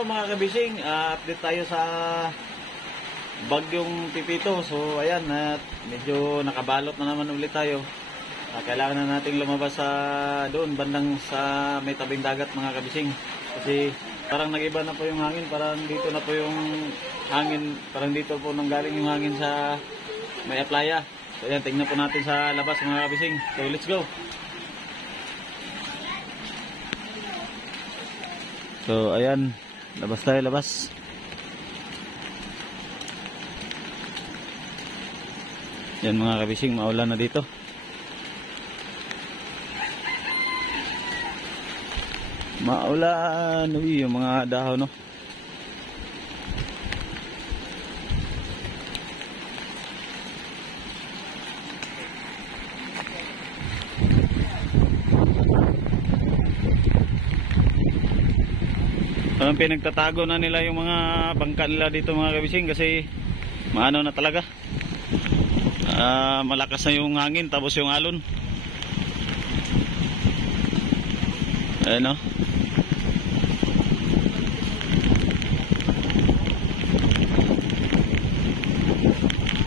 Hello mga kabising, update tayo sa bagyong Pipito. So ayan, medyo nakabalot na naman ulit tayo. Kailangan na nating lumabas sa doon bandang sa may tabing dagat mga kabising. Kasi parang nag-iba na po yung hangin, parang dito na po yung hangin, parang dito po nanggaling yung hangin sa may playa. So ayan, tingnan po natin sa labas mga kabising. So let's go. So ayan, labas tayo, labas. Yan mga kabising, maulan na dito. Maulan, uy, yung mga dahon, no. Pinagtatago na nila yung mga bangka nila dito mga kabising kasi maano na talaga, malakas na yung hangin tapos yung alon. Ayan o.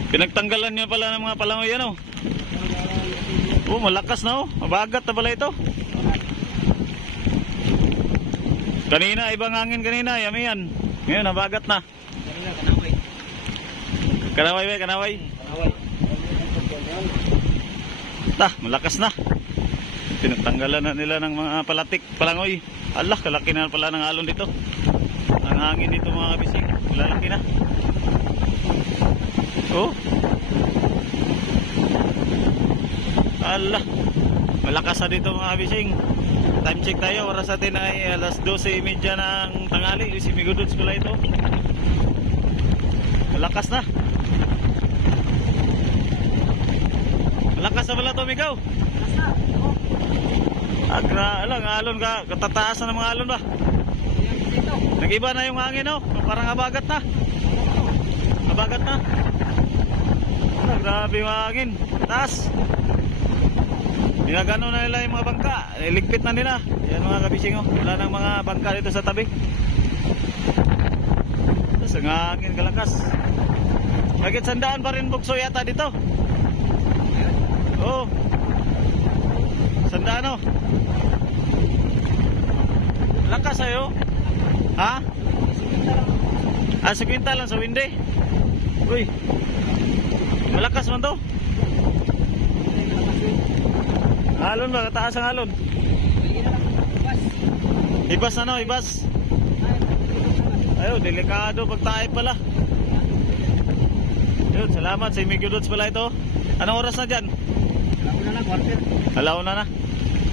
Pinagtanggalan niya pala ng mga palangoy yan o. Oh, malakas na o, mabagat na pala ito. Kanina, ibang hangin kanina, yami yan. Ngayon, nabagat na. Kanina, kanaway. Kanaway ba, kanaway? Kanaway. Malakas na. Pinagtanggalan na nila ng mga palatik, palangoy. Allah, kalaki na pala ng alon dito. Ang hangin dito mga kabising, lalaki na. Oh. Allah, malakas na dito mga kabising. Time check tayo, oras natin ay alas 12:30 ng tanghali. Si Migodots pala ito. Malakas na. Malakas na pala ito, Migaw. Malakas na. Agra, alang, alon ka. Katataasan ng mga alon ba? Nag-iba na yung hangin, no? Parang abagat na. Abagat na. Grabe yung hangin. Taas. Ginagano na nila yung mga bangka, iligpit na nila. Yan mga kabising, oh. Wala nang mga bangka dito sa tabi. Tapos ang hangin kalakas. Bagit sandaan pa rin bukso yata dito. Oo. Sandaan, oh. Lakas ayo. Ha? Sa kwinta lang sa winde. Uy. Malakas man to. Alon ba? Kataas ang alon? Ibas na, no? Ibas. Ayun, delikado pag tayo pala. Ayun, salamat sa Migodots pala ito. Anong oras na dyan? Alauna na, quarter. Alauna na.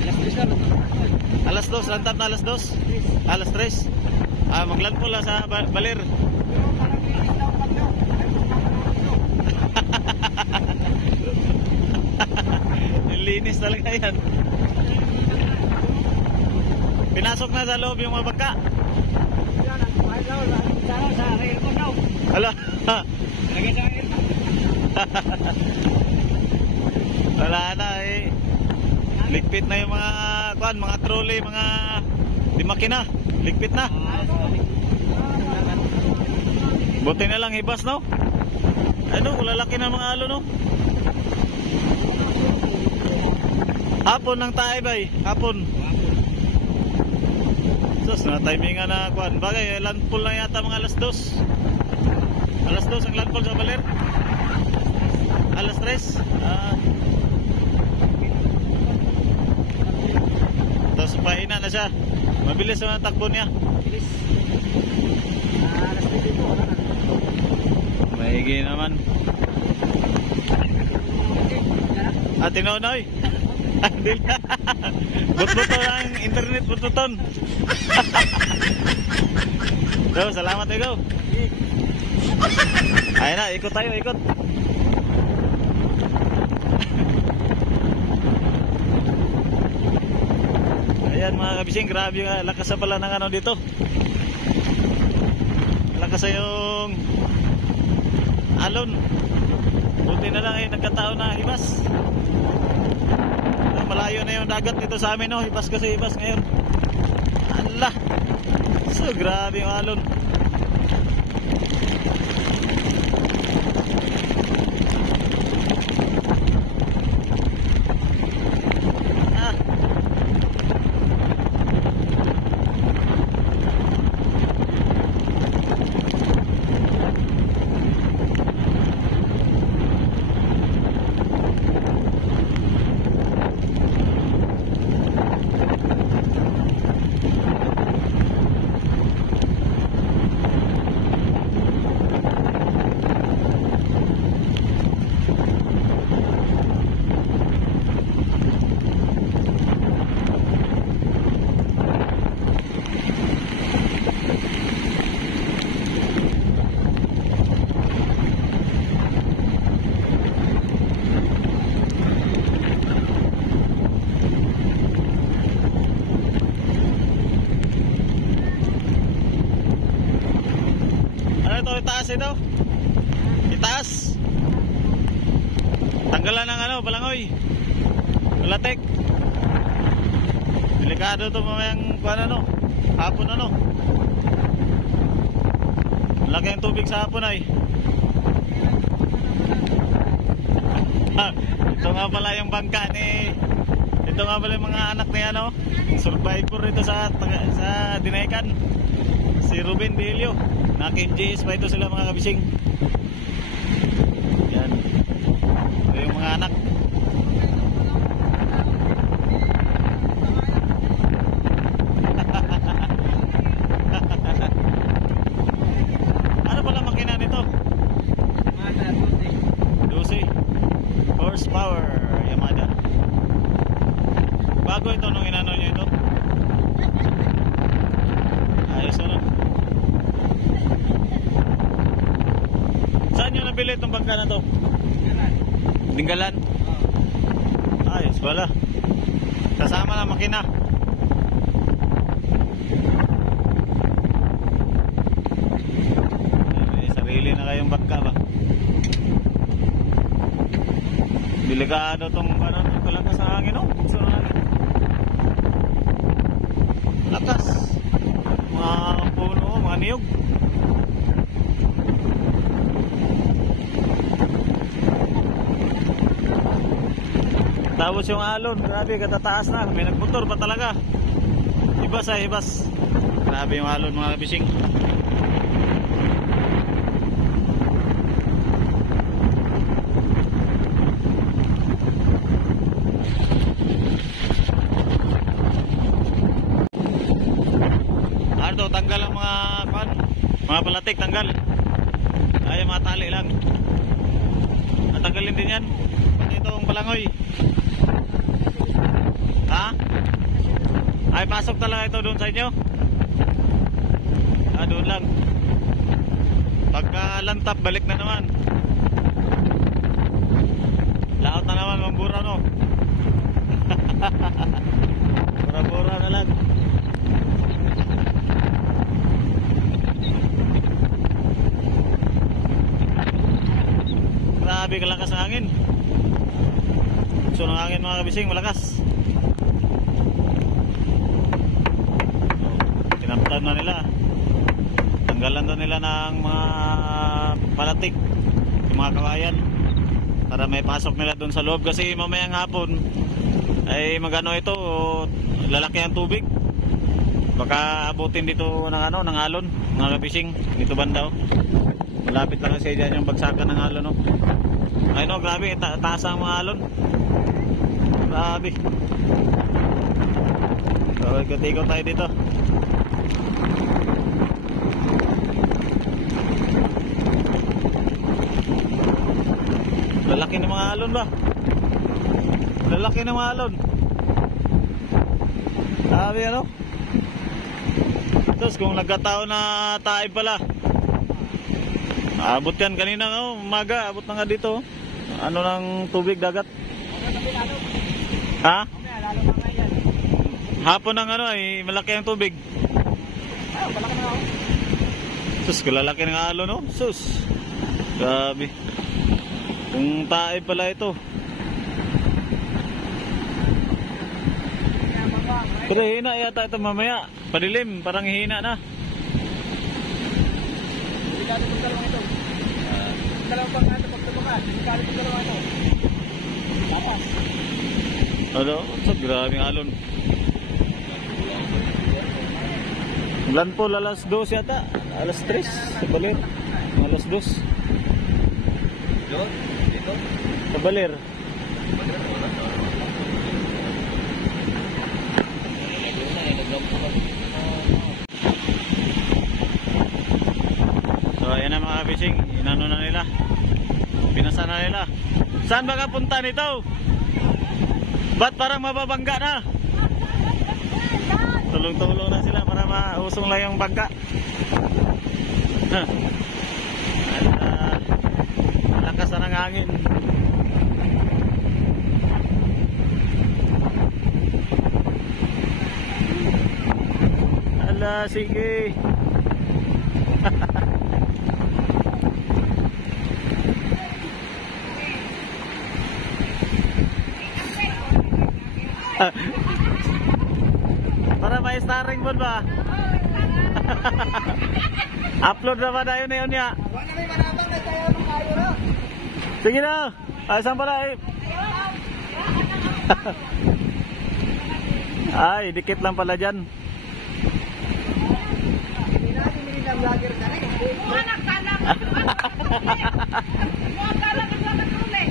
Alas 2 na. Alas 2, lantap na alas 2. Alas 3. Maglandfall lang sa baler. Linis talaga yan. Pinasok na sa loob yung mga bangka. Hala. Wala na eh. Ligpit na yung mga mga trolley, mga makina. Ligpit na. Buti na lang ibas, no? Ano, lalaki na mga alo, no? Hapon ng tayo ba eh? Hapon. Sus, na-timingan na kuan. Bagay, landfall na yata mga alas 2. Alas 2 ang landfall sa baler. Alas 3. Tapos pahina na siya. Mabilis ang takbo niya. Bilis. Alas 3 dito. Mahigi naman. Tinonoy. But-buton ang internet, but-buton. So, salamat ikaw. Ayun na, ikot tayo, ikot. Ayan mga kabising, grabe yung lakas na pala ng ano dito. Lakas na yung alon. Buti na lang nagkataon na hibas. Malayo na yung dagat dito sa amin, no? Ibas kasi ibas ngayon. Allah. So, grabe yung alon. Ah. Ano ito, itaas ito? Itaas. Tanggalan ng ano, balangoy. Latek. Delikado ito mamayang kuwan ano, hapon ano. Laki ang tubig sa hapon ay. Ito nga pala yung bangka ni, ito nga pala yung mga anak ni ano, survivor ito sa Dinaykan. Si Ruben Bilio. Naka-MJS pa ito sila mga kabising. Yan. Ito yung mga anak. Ano pala makina nito? 12 horsepower Yamada. Bago ito nung inano nyo ito. Ayos ano. Saan nyo nabili itong bangka na to? Dinggalan. Ayos pala. Kasama na makina. May sarili na kayong bangka ba? Delikado itong ano, kalakas ng hangin no? Bukso ng hangin. Lakas. Mga puno, mga niyog. Tapos yung alon, grabe, katataas na. May nagmotor pa talaga. Ibas ay ibas. Grabe yung alon mga kabising. Ano to, tanggal ang mga palatik, tanggal. Ay, mga tali lang. Natanggalin din yan. Pati itong balangoy. Ha? Ay, pasok talaga ito doon sa inyo? Ah, doon lang. Pagka lantap, balik na naman. Laot na naman, mambura no? Bura-bura na lang. Grabe kalakas ng hangin. So ng hangin mga kabising, malakas. Tinaptan na nila. Tanggalan na nila ng mga palatik, yung mga kawayan, para may pasok nila doon sa loob. Kasi mamayang hapon ay magano ito, lalaki ang tubig. Baka abutin dito ng ano, ng alon, mga kabising, dito banda oh. Malapit lang kasi dyan yung bagsakan ng alon oh. Ay no, grabe, taas ang mga alon. Grabe. So, ikot-ikot tayo dito. Lalaki ng mga alon ba? Lalaki ng mga alon. Grabe ano? Tapos kung nagkataon na taib pala, abot yan kanina oh, umaga, abot na nga dito. Ano ng tubig dagat? Ha? Hapon ng ano ay malaki ang tubig. Sus, kalalaki ng alon no? Sus. Grabe. Kung taib pala ito. Pero hina yata ito mamaya. Padilim, parang hina na. delikado itong dalawang ito. Dalawang pang-ato pagtubukan. Delikado itong dalawang ito. Tapas. Ano? Sa grabing alon. Landfall alas 2 yata. Alas 3. Sa Baler. Alas 2. Doon? Dito? Sa Baler. So ayan na mga fishing. Inano na nila. Pinasa na nila. Saan ba kapunta nito? Ba't parang mababangga na? Tulong-tulong na sila para mausong lang yung bangka. Malakas na ng hangin. Ala, sige. Para may starring mo ba? Upload na ba tayo na yun ya? Wala may manabang na tayo ng kayo na. Sige na. Saan pala eh? Ay, dikit lang pala dyan. Hindi natin minitang vlogger ka rin. Wala ka lang. Wala ka lang ang mga tuloy.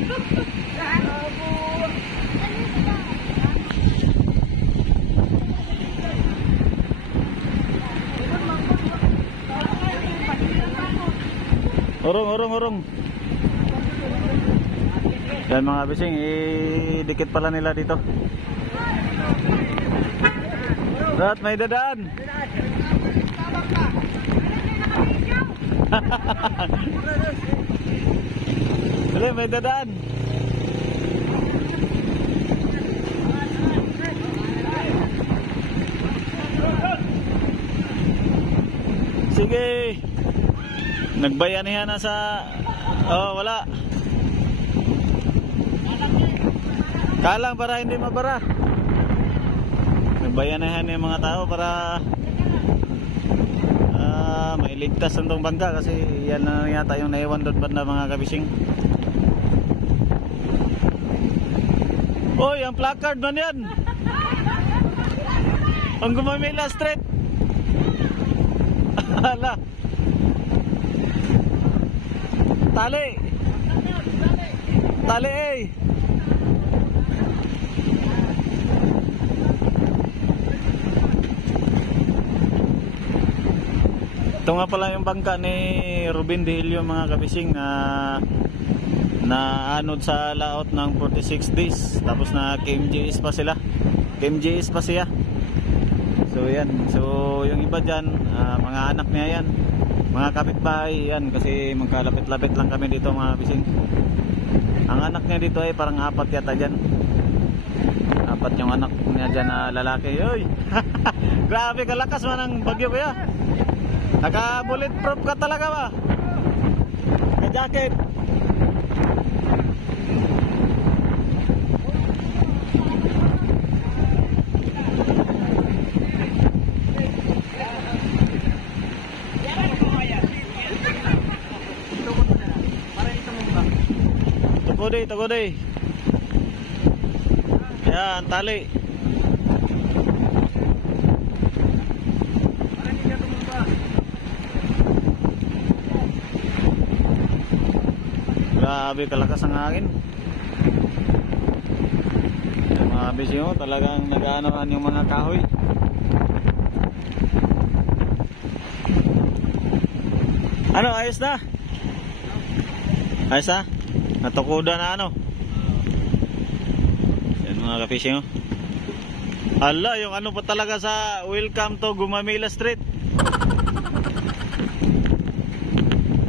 Urong. Yan mga bising, dikit pala nila dito. Lahat may dadaan. Dali, may dadaan. Sige. Nagbayanihan na sa... Oh, wala. Kalang para hindi mabara. Nagbayanihan yung mga tao para mailigtas ang tong bangka kasi yan na yata yung naiwan doon banda mga kabising. Oy, ang placard man yan. Ang Gumamela Street. Hala. Tali eh. Ito nga pala yung bangka ni Ruben De Hilio mga kabising na anod sa laot ng 46 days. Tapos na KMJS pa sila. KMJS pa siya. So yan. So yung iba dyan, mga anak niya yan. Mga kapitbahay yan kasi magkalapit-lapit lang kami dito mga kabising. Ang anak niya dito ay parang 4 yata dyan. 4 yung anak niya dyan na lalaki. Uy! Grabe kalakas man ang bagyo kuya. Naka bulletproof ka talaga ba? Ka-jacket. Tukoday. Yan, tali. Grabe kalakas ang hangin. Yung mga bisyo talagang nag-aanoan yung mga kahoy. Ano, ayos na? Ayos na? Natukuda na ano? Yan mga ka-fishing oh. Hala, yung ano pa talaga sa welcome to Gumamela Street.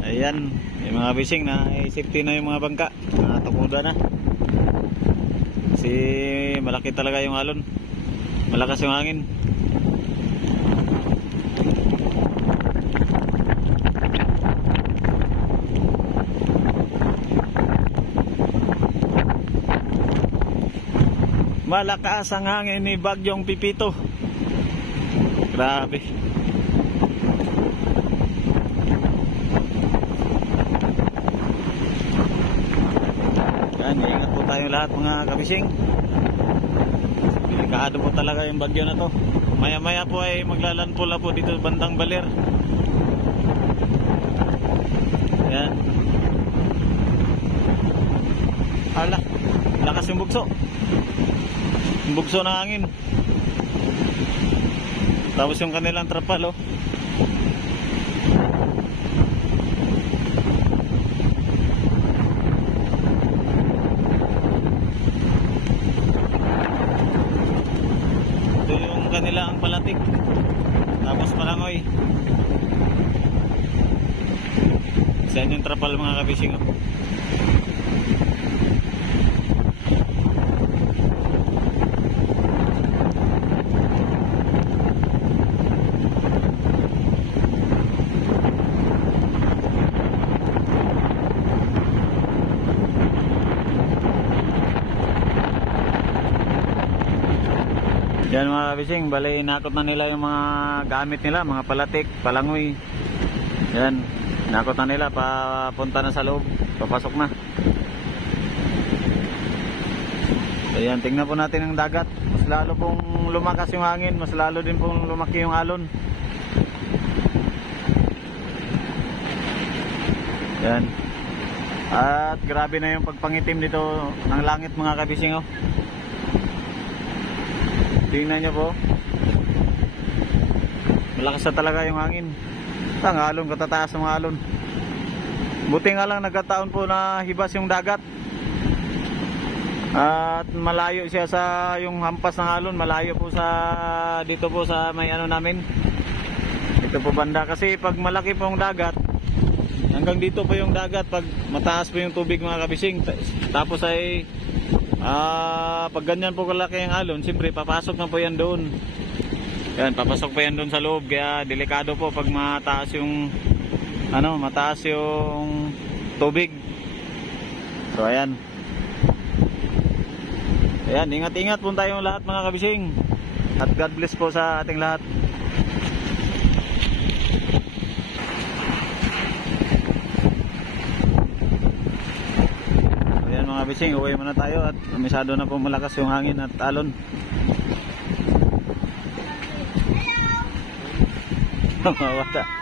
Ayan, yung mga fishing na safety na yung mga bangka. Natukuda na. Kasi malaki talaga yung alon. Malakas yung hangin. Malakas ang hangin ni Bagyong Pipito. Grabe. Yan, ingat po tayo lahat mga kabising. Delikado po talaga yung bagyo na to. Maya-maya po ay maglalandfall po dito bandang Baler. Yan. Ala, lakas yung bugso. Yung bugso ng hangin. Tapos yung kanilang trapal, oh. Ito yung kanilang palatik. Tapos palangoy. Saan yung trapal mga kabising, oh. Yan mga kabising, bali nakot na nila yung mga gamit nila, mga palatik, palangoy. Yan, nakot na nila, papunta na sa loob, papasok na. Ayan, tingnan po natin ang dagat. Mas lalo pong lumakas yung hangin, mas lalo din pong lumaki yung alon. Yan. At grabe na yung pagpangitim dito ng langit mga kabising, oh. Tingnan nyo po. Malakas na talaga yung hangin. Ang alon, katataas ng alon. Buti nga lang nagkataon po na hibas yung dagat. At malayo siya sa yung hampas ng alon. Malayo po sa dito po sa may ano namin. Dito po banda. Kasi pag malaki po yung dagat, hanggang dito po yung dagat. Pag mataas po yung tubig mga kabising. Tapos ay pag ganyan po kalaki ang alon, siyempre papasok na po yan doon. Yan, papasok po yan doon sa loob. Kaya delikado po pag mataas yung mataas yung tubig. So ayan. Ayan, ingat-ingat po tayong lahat mga kabising. At God bless po sa ating lahat. Mga bising, uwi muna tayo at masyado na po malakas yung hangin at alon. Hello! Mga bata.